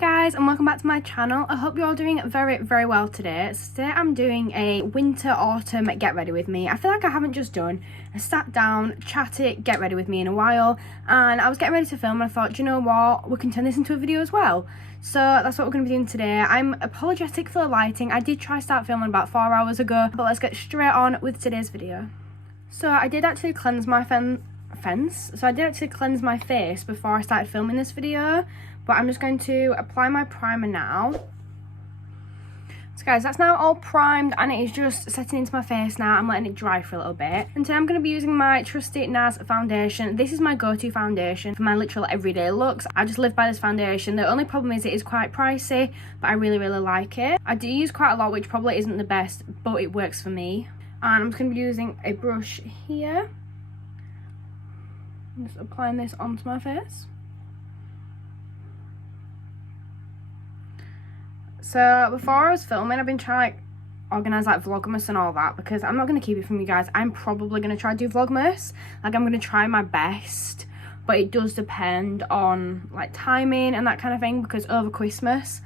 Guys, and welcome back to my channel. I hope you're all doing very well today. So today I'm doing a winter autumn get ready with me. I feel like I haven't just done a sat down chatty get ready with me in a while, and I was getting ready to film and I thought, you know what, we can turn this into a video as well. So that's what we're going to be doing today. I'm apologetic for the lighting. I did try start filming about 4 hours ago, but let's get straight on with today's video. So I did actually cleanse my cleanse my face before I started filming this video, but I'm just going to apply my primer now. So guys, that's now all primed and it is just setting into my face now. I'm letting it dry for a little bit. And today I'm going to be using my trusty NARS foundation. This is my go-to foundation for my literal everyday looks. I just live by this foundation. The only problem is it is quite pricey, but I really like it. I do use quite a lot, which probably isn't the best, but it works for me. And I'm just going to be using a brush here. I'm just applying this onto my face. So before I was filming, I've been trying to organise like Vlogmas and all that, because I'm not going to keep it from you guys. I'm probably going to try to do Vlogmas. Like, I'm going to try my best, but it does depend on like timing and that kind of thing, because over Christmas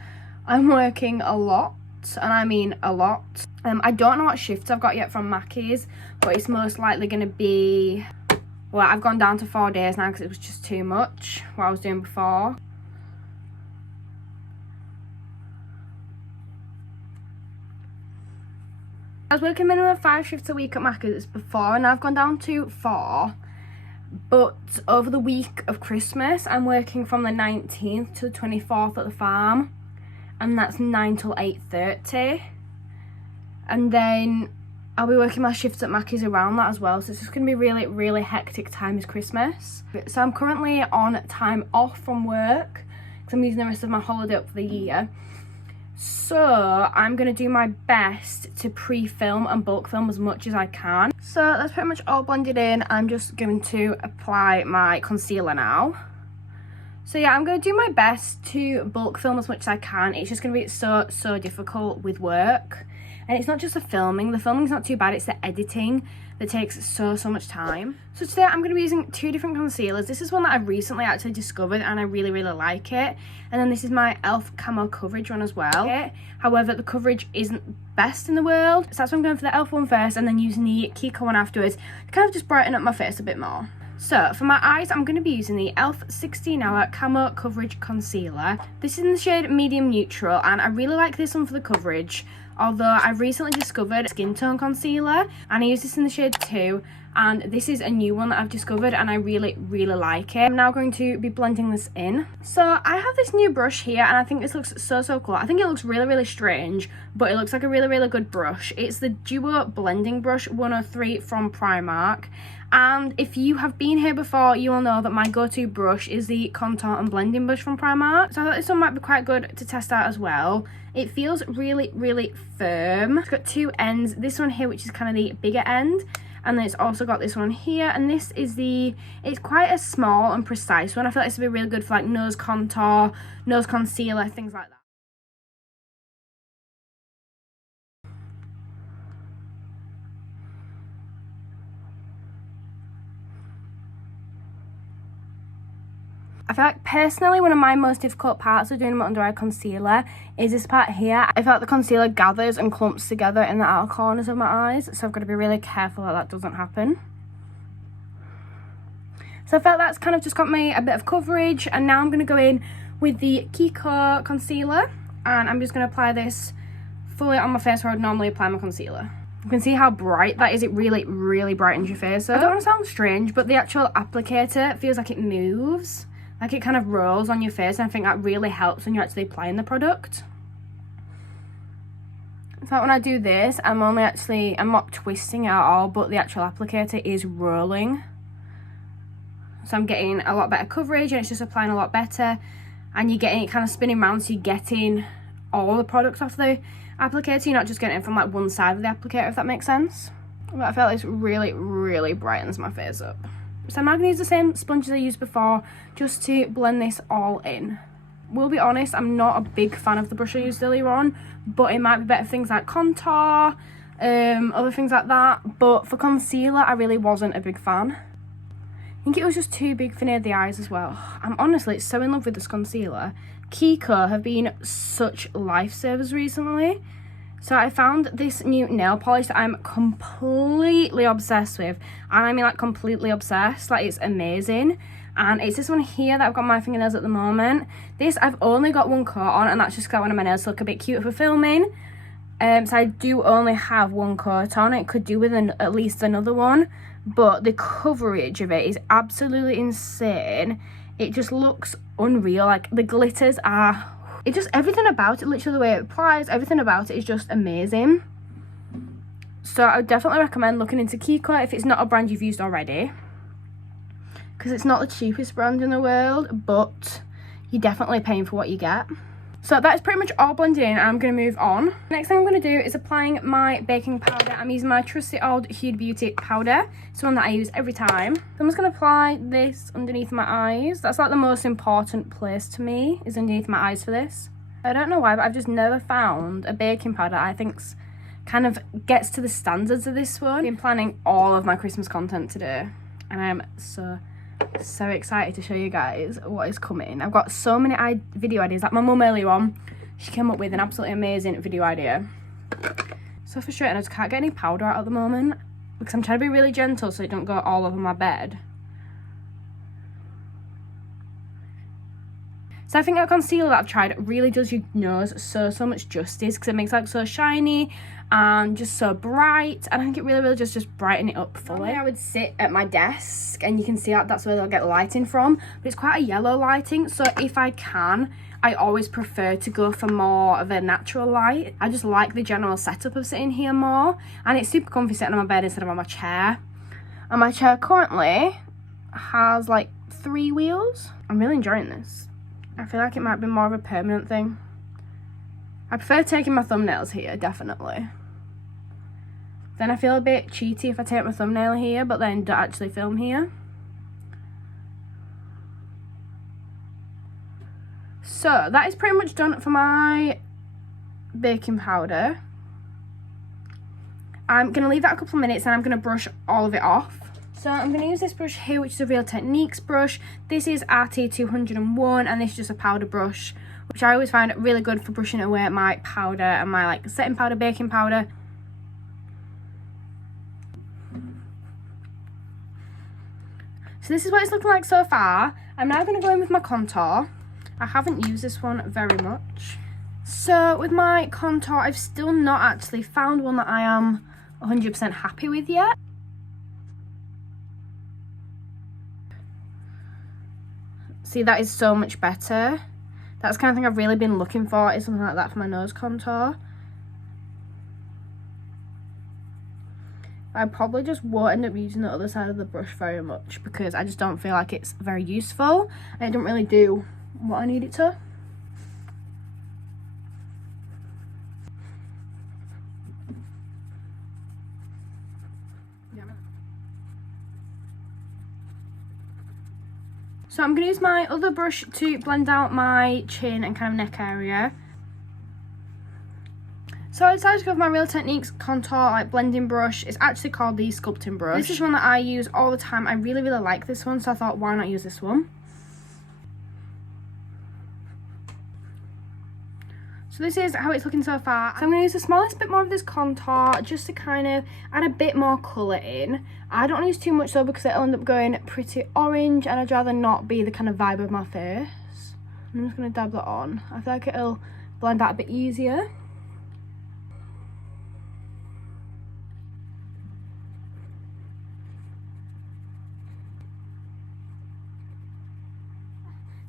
I'm working a lot, and I mean a lot. I don't know what shifts I've got yet from Mackie's, but it's most likely going to be, well, I've gone down to 4 days now because it was just too much what I was doing before. I was working minimum 5 shifts a week at Mackie's before, and I've gone down to 4. But over the week of Christmas, I'm working from the 19th to the 24th at the farm, and that's 9 till 8:30. And then I'll be working my shifts at Mackie's around that as well, so it's just going to be really hectic time this Christmas. So I'm currently on time off from work because I'm using the rest of my holiday up for the year. So I'm going to do my best to pre-film and bulk film as much as I can. So that's pretty much all blended in. I'm just going to apply my concealer now. So yeah, I'm going to do my best to bulk film as much as I can. It's just going to be so difficult with work. And it's not just the filming's not too bad, it's the editing that takes so much time. So today I'm going to be using 2 different concealers. This is one that I've recently actually discovered and I really like it. And then this is my e.l.f. Camo Coverage one as well. However, the coverage isn't best in the world, so that's why I'm going for the e.l.f. one first and then using the Kiko one afterwards to kind of just brighten up my face a bit more. So for my eyes, I'm going to be using the e.l.f. 16 Hour Camo Coverage Concealer. This is in the shade Medium Neutral, and I really like this one for the coverage. Although I've recently discovered skin tone concealer, and I use this in the shade 2, and this is a new one that I've discovered and I really like it. I'm now going to be blending this in. So I have this new brush here and I think this looks so cool. I think it looks really strange, but it looks like a really good brush. It's the Duo Blending Brush 103 from Primark. And if you have been here before, you will know that my go-to brush is the Contour and Blending Brush from Primark. So I thought this one might be quite good to test out as well. It feels really firm. It's got 2 ends. This one here, which is kind of the bigger end. And then it's also got this one here. And this is it's quite a small and precise one. I feel like this would be really good for like nose contour, nose concealer, things like that. I feel like personally one of my most difficult parts of doing my under eye concealer is this part here. I feel like the concealer gathers and clumps together in the outer corners of my eyes, so I've got to be really careful that doesn't happen. So I felt that's kind of just got me a bit of coverage, and now I'm going to go in with the Kiko concealer, and I'm just going to apply this fully on my face where I'd normally apply my concealer. You can see how bright that is. It really brightens your face up. I don't want to sound strange, but the actual applicator feels like it moves. Like it kind of rolls on your face, and I think that really helps when you're actually applying the product. So when I do this, I'm not twisting it at all, but the actual applicator is rolling. So I'm getting a lot better coverage and it's just applying a lot better. And you're getting it kind of spinning around, so you're getting all the products off the applicator. You're not just getting it from like one side of the applicator, if that makes sense. But I feel like this really brightens my face up. So I'm now going to use the same sponge as I used before just to blend this all in. We'll be honest, I'm not a big fan of the brush I used earlier on, but it might be better for things like contour, other things like that. But for concealer, I really wasn't a big fan. I think it was just too big for near the eyes as well. I'm honestly so in love with this concealer. Kiko have been such lifesavers recently. So I found this new nail polish that I'm completely obsessed with. And I mean like completely obsessed. Like it's amazing. And it's this one here that I've got on my fingernails at the moment. This I've only got one coat on, and that's just because I want my nails to look a bit cute for filming. So I do only have one coat on. It could do with at least another one. But the coverage of it is absolutely insane. It just looks unreal. Like the glitters are... It just, everything about it, literally the way it applies, everything about it is just amazing. So I would definitely recommend looking into Kiko if it's not a brand you've used already. Because it's not the cheapest brand in the world, but you're definitely paying for what you get. So that is pretty much all blended in. I'm going to move on. Next thing I'm going to do is applying my baking powder. I'm using my trusty old Hued Beauty powder. It's one that I use every time. So I'm just going to apply this underneath my eyes. That's like the most important place to me, is underneath my eyes for this. I don't know why, but I've just never found a baking powder I think's kind of gets to the standards of this one. I've been planning all of my Christmas content today, and I'm so excited to show you guys what is coming. I've got so many video ideas. Like my mum earlier on, she came up with an absolutely amazing video idea. So frustrating, I just can't get any powder out at the moment because I'm trying to be really gentle so it don't go all over my bed. So I think that concealer that I've tried really does your nose so much justice, because it makes it like so shiny and just so bright, and I think it really just brighten it up fully. I would sit at my desk, and you can see that's where they'll get lighting from, but it's quite a yellow lighting, so if I can, I always prefer to go for more of a natural light. I just like the general setup of sitting here more, and it's super comfy sitting on my bed instead of on my chair. And my chair currently has like 3 wheels. I'm really enjoying this. I feel like it might be more of a permanent thing. I prefer taking my thumbnails here, definitely. Then I feel a bit cheaty if I take my thumbnail here, but then don't actually film here. So that is pretty much done for my baking powder. I'm going to leave that a couple of minutes and I'm going to brush all of it off. So I'm going to use this brush here, which is a Real Techniques brush. This is RT201, and this is just a powder brush, which I always find really good for brushing away my powder and my like setting powder, baking powder. So this is what it's looking like so far. I'm now going to go in with my contour. I haven't used this one very much. So with my contour, I've still not actually found one that I am 100% happy with yet. See, that is so much better. That's the kind of thing I've really been looking for, is something like that for my nose contour. I probably just won't end up using the other side of the brush very much because I just don't feel like it's very useful and it don't really do what I need it to. So I'm going to use my other brush to blend out my chin and kind of neck area. So I decided to go with my Real Techniques contour like blending brush. It's actually called the sculpting brush. This is one that I use all the time. I really like this one, so I thought why not use this one. So this is how it's looking so far. So I'm going to use the smallest bit more of this contour just to kind of add a bit more colour in. I don't want to use too much though because it'll end up going pretty orange and I'd rather not be the kind of vibe of my face. I'm just going to dab that on. I feel like it'll blend out a bit easier.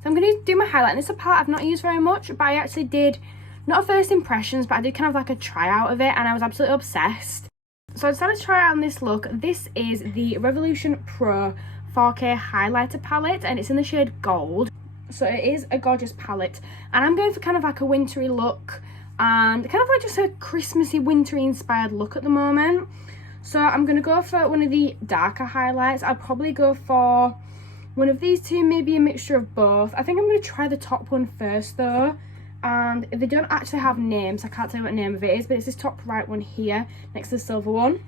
So I'm going to do my highlight, and it's a palette I've not used very much, but I actually did, not first impressions, but I did kind of like a tryout of it, and I was absolutely obsessed. So I decided to try out on this look. This is the Revolution Pro 4K highlighter palette, and it's in the shade Gold. So it is a gorgeous palette, and I'm going for kind of like a wintry look, and kind of like just a Christmassy, wintry inspired look at the moment. So I'm going to go for one of the darker highlights. I'll probably go for one of these two, maybe a mixture of both. I think I'm going to try the top one first though, and they don't actually have names, I can't tell you what name of it is, but it's this top right one here next to the silver one.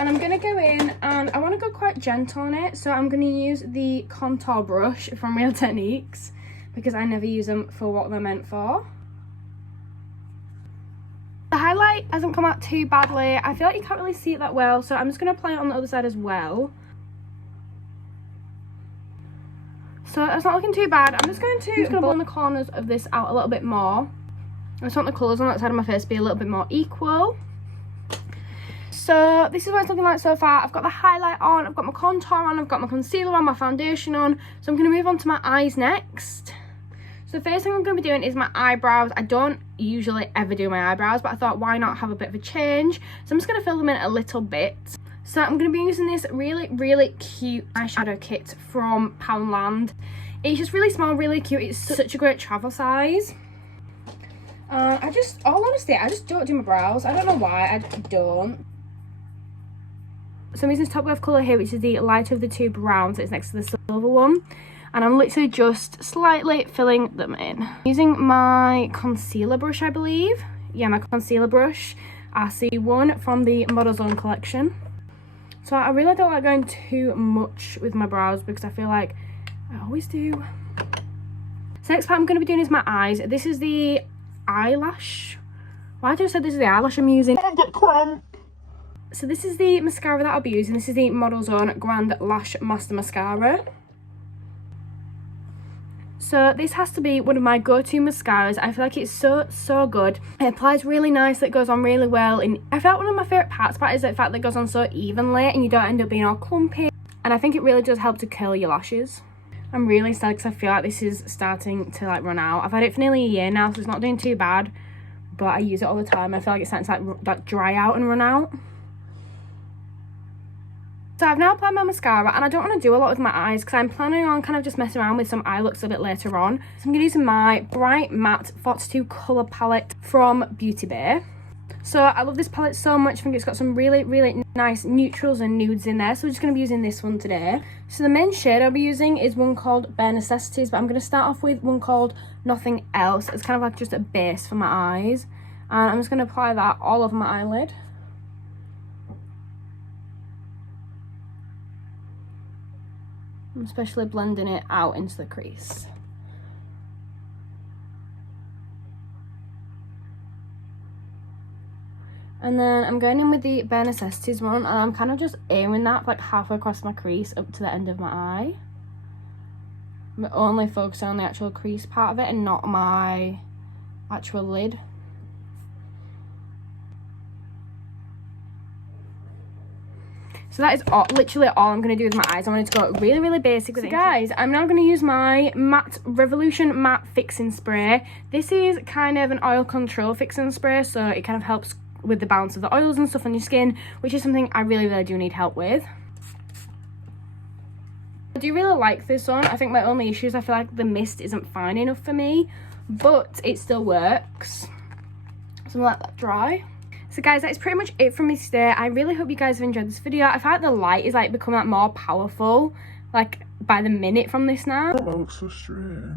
And I'm going to go in and I want to go quite gentle on it. So I'm going to use the contour brush from Real Techniques because I never use them for what they're meant for. The highlight hasn't come out too badly. I feel like you can't really see it that well. So I'm just going to apply it on the other side as well. So it's not looking too bad. I'm just going to blend the corners of this out a little bit more. I just want the colours on that side of my face to be a little bit more equal. So this is what it's looking like so far. I've got the highlight on, I've got my contour on, I've got my concealer on, my foundation on. So I'm going to move on to my eyes next. So the first thing I'm going to be doing is my eyebrows. I don't usually ever do my eyebrows, but I thought why not have a bit of a change. So I'm just going to fill them in a little bit. So I'm going to be using this really cute eyeshadow kit from Poundland. It's just really small, really cute. It's such a great travel size. All honesty, I just don't do my brows. I don't know why, I don't. So I'm using this top left colour here, which is the lighter of the two browns. It's next to the silver one. And I'm literally just slightly filling them in. Using my concealer brush, I believe. Yeah, my concealer brush, RC1 from the Model Zone collection. So I really don't like going too much with my brows because I feel like I always do. So next part I'm going to be doing is my eyes. This is the eyelash. Why did I say this is the eyelash I'm using? I've got cramp. So this is the mascara that I'll be using. This is the Model Zone Grand Lash Master Mascara. So this has to be one of my go-to mascaras. I feel like it's so good. It applies really nicely, it goes on really well. And I feel like one of my favourite parts about it is the fact that it goes on so evenly and you don't end up being all clumpy. And I think it really does help to curl your lashes. I'm really sad because I feel like this is starting to like run out. I've had it for nearly a year now, so it's not doing too bad. But I use it all the time. I feel like it's starting to like dry out and run out. So I've now applied my mascara and I don't want to do a lot with my eyes because I'm planning on kind of just messing around with some eye looks a bit later on. So I'm going to use my Bright Matte 42 colour palette from Beauty Bay. So I love this palette so much. I think it's got some really nice neutrals and nudes in there. So we're just going to be using this one today. So the main shade I'll be using is one called Bare Necessities, but I'm going to start off with one called Nothing Else. It's kind of like just a base for my eyes. And I'm just going to apply that all over my eyelid. I'm especially blending it out into the crease. And then I'm going in with the Bare Necessities one, and I'm kind of just aiming that like halfway across my crease up to the end of my eye. I'm only focusing on the actual crease part of it and not my actual lid. So that is literally all I'm going to do with my eyes. I wanted to go really basic with it. So guys, I'm now going to use my Revolution Matte Fixing Spray. This is kind of an oil control fixing spray, so it kind of helps with the balance of the oils and stuff on your skin, which is something I really do need help with. I do really like this one. I think my only issue is I feel like the mist isn't fine enough for me, but it still works. So I'm going to let that dry. So guys, that is pretty much it from me today. I really hope you guys have enjoyed this video. I feel like the light is like becoming like more powerful like by the minute from this now. That looks so strange.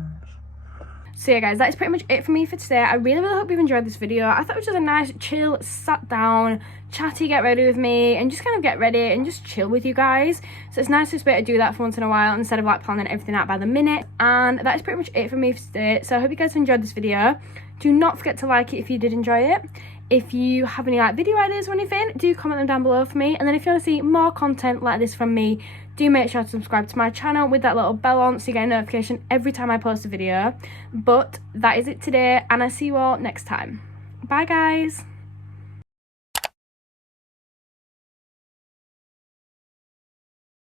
So yeah guys, that is pretty much it for me for today. I really hope you've enjoyed this video. I thought it was just a nice chill, sat down, chatty, get ready with me and just kind of get ready and just chill with you guys. So it's nice to be able to do that for once in a while instead of like planning everything out by the minute. And that is pretty much it for me for today. So I hope you guys have enjoyed this video. Do not forget to like it if you did enjoy it. If you have any like video ideas or anything, do comment them down below for me. And then if you want to see more content like this from me, do make sure to subscribe to my channel with that little bell on so you get a notification every time I post a video. But that is it today, and I'll see you all next time. Bye guys.